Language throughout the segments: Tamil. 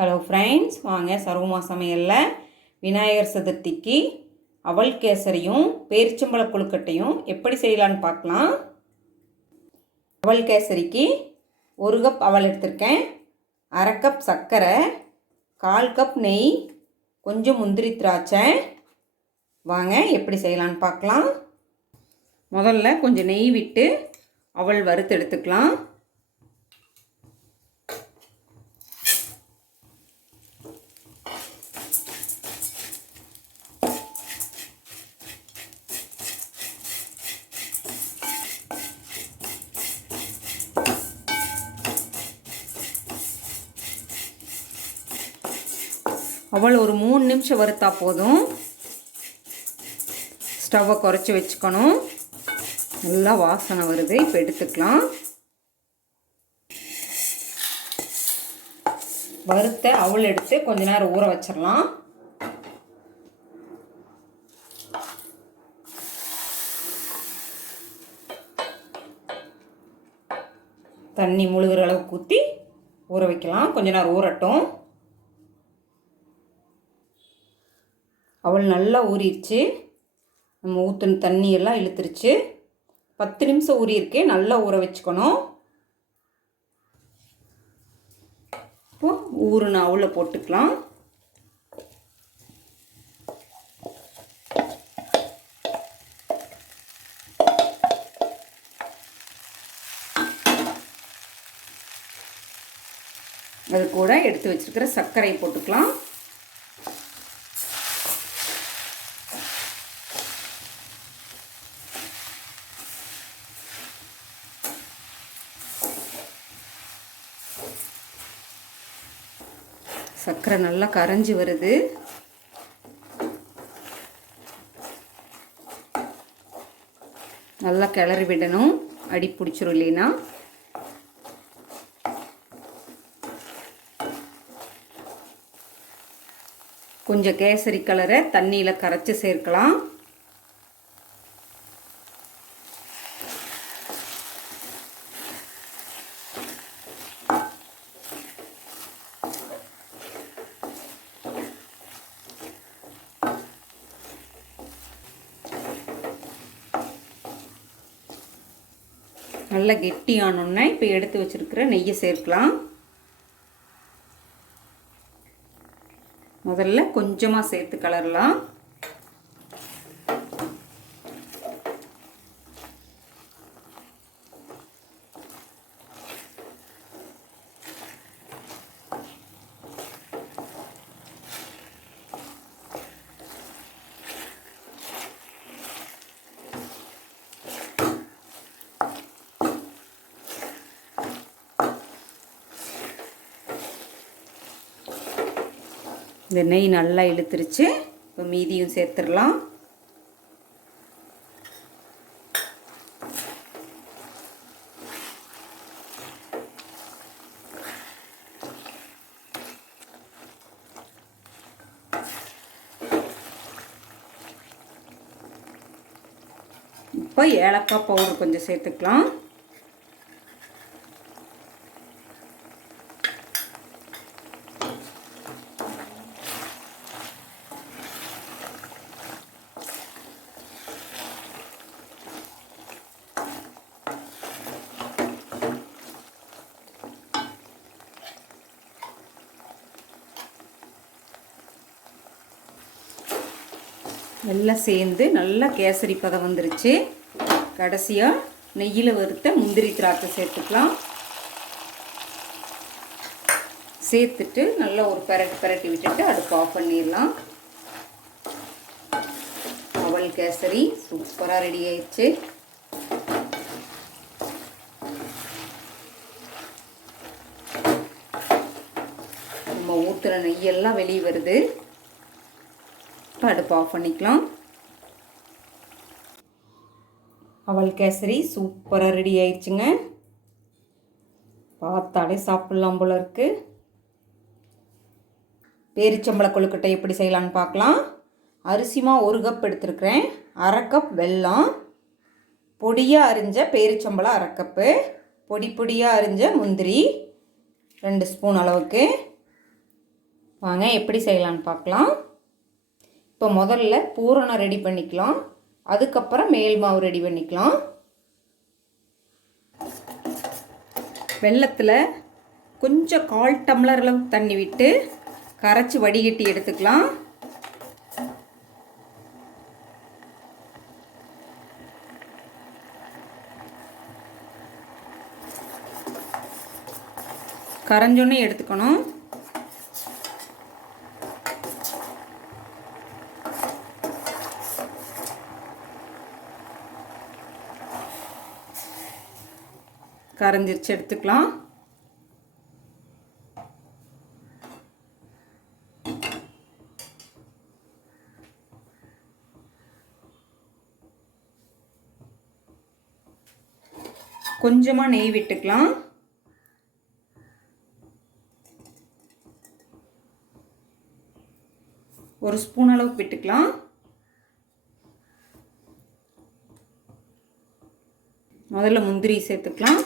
ஹலோ ஃப்ரெண்ட்ஸ், வாங்க சர்வமா சமையலில் விநாயகர் சதுர்த்திக்கு அவல் கேசரியும் பேரிச்சம்பழ கொழுக்கட்டையும் எப்படி செய்யலான்னு பார்க்கலாம். அவல் கேசரிக்கு 1 கப் அவல் எடுத்திருக்கேன், 1/2 கப் சர்க்கரை, 1/4 கப் நெய், கொஞ்சம் முந்திரி திராட்சை. வாங்க எப்படி செய்யலான்னு பார்க்கலாம். முதல்ல கொஞ்சம் நெய் விட்டு அவல் வறுத்து எடுத்துக்கலாம். அவள் ஒரு 3 நிமிஷம் வறுத்தா போதும். ஸ்டவ்வை குறைச்சி வச்சுக்கணும். நல்லா வாசனை வருது. இப்போ எடுத்துக்கலாம். வறுத்த அவள் எடுத்து கொஞ்ச நேரம் ஊற வச்சிடலாம். தண்ணி முழுகிற அளவுக்கு ஊற்றி ஊற வைக்கலாம். கொஞ்ச நேரம் ஊறட்டும். அவள் நல்லா ஊறிடுச்சு. நம்ம ஊற்றின தண்ணியெல்லாம் இழுத்துருச்சு. 10 நிமிஷம் ஊறியிருக்கே. நல்லா ஊற வச்சுக்கணும். இப்போ ஊறுன அவளை போட்டுக்கலாம். அது கூட எடுத்து வச்சிருக்கிற சர்க்கரை போட்டுக்கலாம். சர்க்கரை நல்லா கரைஞ்சி வருது. நல்லா கிளறி விடணும், அடி பிடிச்சிரும் இல்லைன்னா. கொஞ்சம் கேசரி கலரை தண்ணியில் கரைச்சி சேர்க்கலாம். நல்லா கெட்டியானோன்னா இப்போ எடுத்து வச்சிருக்கிற நெய்யை சேர்க்கலாம். முதல்ல கொஞ்சமாக சேர்த்து கலரலாம். இந்த நெய் நல்லா இழுத்துருச்சு. இப்போ மீதியும் சேர்த்துடலாம். இப்போ ஏலக்காய் பவுடர் கொஞ்சம் சேர்த்துக்கலாம். எல்லாம் சேர்ந்து நல்லா கேசரி பதம் வந்துருச்சு. கடைசியாக நெய்யில் வறுத்த முந்திரி திராட்சை சேர்த்துக்கலாம். சேர்த்துட்டு நல்லா ஒரு பெரட்டி விட்டுட்டு அடுப்பு ஆஃப் பண்ணிடலாம். அவல் கேசரி சூப்பராக ரெடி ஆயிடுச்சு. நம்ம ஊற்றுற நெய்யெல்லாம் வெளியே வருது. அடுப்பு ஆஃப் பண்ணிக்கலாம். அவல் கேசரி சூப்பராக ரெடி ஆயிடுச்சுங்க. பார்த்தாலே சாப்பிட்லாம் போல இருக்கு. பேரிச்சம்பழ கொழுக்கட்டை எப்படி செய்யலான்னு பார்க்கலாம். அரிசி மாவு 1 கப் எடுத்துருக்கிறேன், 1/2 கப் வெல்லம், பொடியாக அரிஞ்ச பேரிச்சம்பழம் 1/2 கப்பு, பொடியாக அரிஞ்ச முந்திரி 2 ஸ்பூன் அளவுக்கு, வாங்க எப்படி செய்யலான்னு பார்க்கலாம். இப்போ முதல்ல பூரணம் ரெடி பண்ணிக்கலாம், அதுக்கப்புறம் மேல் மாவு ரெடி பண்ணிக்கலாம். வெல்லத்தில் கொஞ்சம் 1/4 டம்ளர் அளவு தண்ணி விட்டு கரைச்சி வடிகட்டி எடுத்துக்கலாம். கரைஞ்சோன்னே எடுத்துக்கணும். கரைஞ்சிருச்சு, எடுத்துக்கலாம். கொஞ்சமாக நெய் விட்டுக்கலாம். ஒரு ஸ்பூன் அளவுக்கு விட்டுக்கலாம். முதல்ல முந்திரி சேர்த்துக்கலாம்.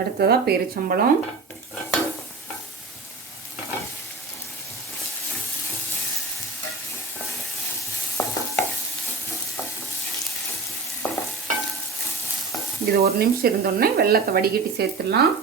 அடுத்ததாக பேரிச்சம்பழம், இது ஒரு நிமிஷம் இருந்தோடனே வெல்லத்தை வடிகட்டி சேர்த்துடலாம்.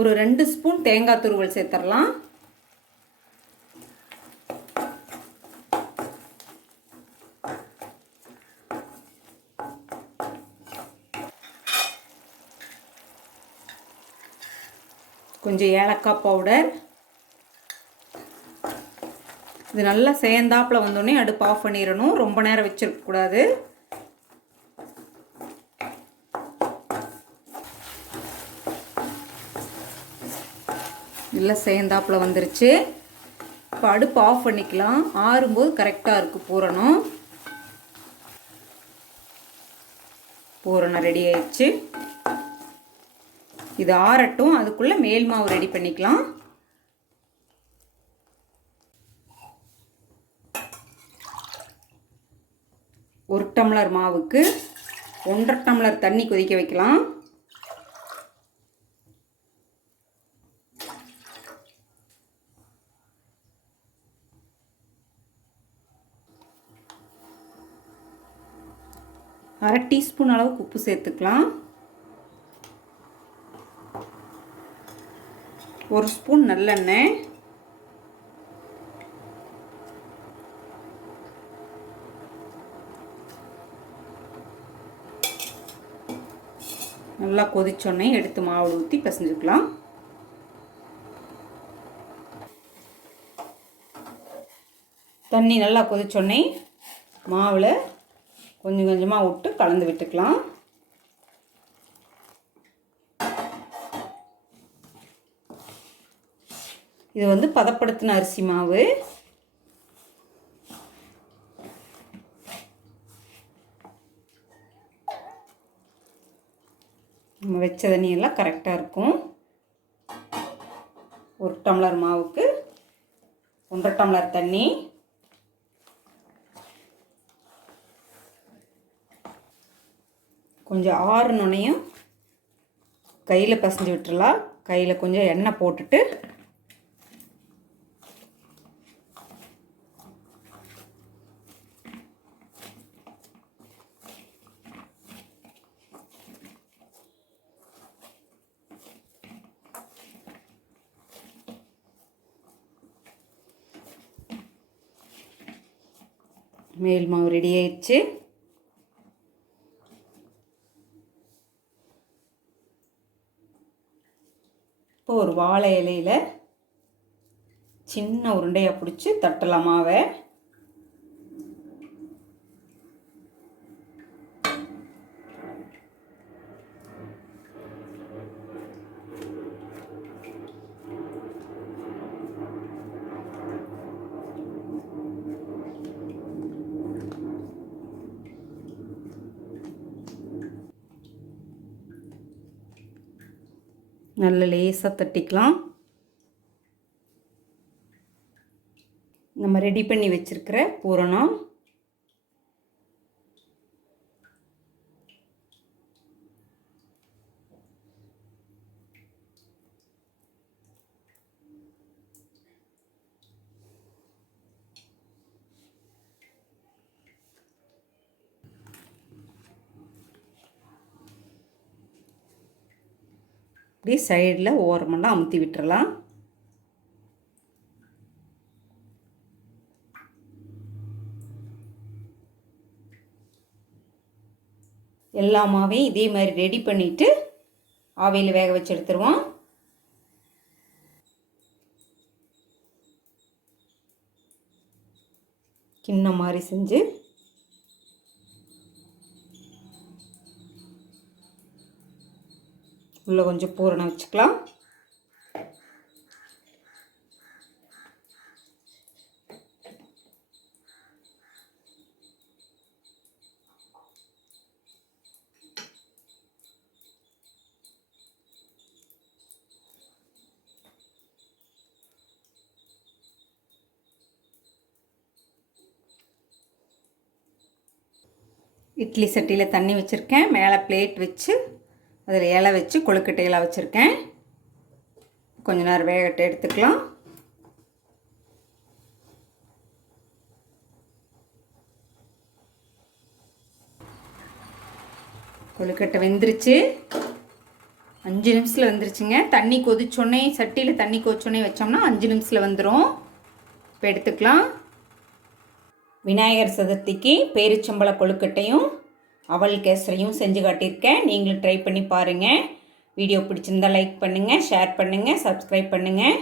ஒரு 2 ஸ்பூன் தேங்காய் துருவல் சேர்த்துடலாம். கொஞ்சம் ஏலக்காய் பவுடர். இது நல்லா சேர்ந்தாப்பில் வந்தோடனே அடுப்பு ஆஃப் பண்ணிடணும். ரொம்ப நேரம் வச்சிருக்கக்கூடாது. நல்லா சேர்ந்தாப்பில் வந்துருச்சு. இப்போ அடுப்பு ஆஃப் பண்ணிக்கலாம். ஆறும்போது கரெக்டாக இருக்குது பூரணம். பூரணம் ரெடி ஆயிடுச்சு. இது ஆறட்டும், அதுக்குள்ளே மேல் மாவு ரெடி பண்ணிக்கலாம். ஒரு டம்ளர் மாவுக்கு 1.5 டம்ளர் தண்ணி கொதிக்க வைக்கலாம். அரை டீஸ்பூன் அளவுக்கு உப்பு சேர்த்துக்கலாம். 1 ஸ்பூன் நல்லெண்ணெய், நல்லா கொதிச்சோடனே எடுத்து மாவு ஊற்றி பிசைஞ்சுக்கலாம். தண்ணி நல்லா கொதிச்சோடனே மாவில் கொஞ்சம் கொஞ்சமாக விட்டு கலந்து விட்டுக்கலாம். இது வந்து பதப்படுத்தின அரிசி மாவு. நம்ம வச்ச தண்ணியெல்லாம் கரெக்டாக இருக்கும். 1 டம்ளர் மாவுக்கு 1.5 டம்ளர் தண்ணி. கொஞ்சம் ஆறுனோனையும் கையில் பசைஞ்சு விட்டுறலாம். கையில் கொஞ்சம் எண்ணெய் போட்டுட்டு மேல் மாவு ரெடி ஆயிடுச்சு. இப்போ ஒரு வாழை இலையில் சின்ன உருண்டையாக பிடிச்சி தட்டலாம் மாவை. நல்ல லேசாக தட்டிக்கலாம். நம்ம ரெடி பண்ணி வச்சுருக்கிற பூரணம் இப்படி சைடில் ஓரமெல்லாம் அமுத்தி விட்டுறலாம். எல்லா மாவையும் இதே மாதிரி ரெடி பண்ணிவிட்டு ஆவியில் வேக வச்சு எடுத்துருவோம். கிண்ணம் மாதிரி செஞ்சு உள்ளே கொஞ்சம் பூரணம் வச்சுக்கலாம். இட்லி சட்டியில் தண்ணி வச்சுருக்கேன். மேலே பிளேட் வச்சு அதில் இலை வச்சு கொழுக்கட்டையெல்லாம் வச்சுருக்கேன். கொஞ்ச நேரம் வேகட்டை எடுத்துக்கலாம். கொழுக்கட்டை வெந்துருச்சு. 5 நிமிஷத்தில் வெந்துருச்சுங்க. தண்ணி கொதிச்சோடனே சட்டியில் தண்ணி கொதிச்சோடனே வச்சோம்னா 5 நிமிஷத்தில் வந்துடும். இப்போ எடுத்துக்கலாம். விநாயகர் சதுர்த்திக்கு பேரிச்சம்பழ கொழுக்கட்டையும் அவல் கேசரியும் செஞ்சு காட்டியிருக்கேன். நீங்களும் ட்ரை பண்ணி பாருங்கள். வீடியோ பிடிச்சிருந்தால் லைக் பண்ணுங்கள், ஷேர் பண்ணுங்கள், சப்ஸ்கிரைப் பண்ணுங்கள்.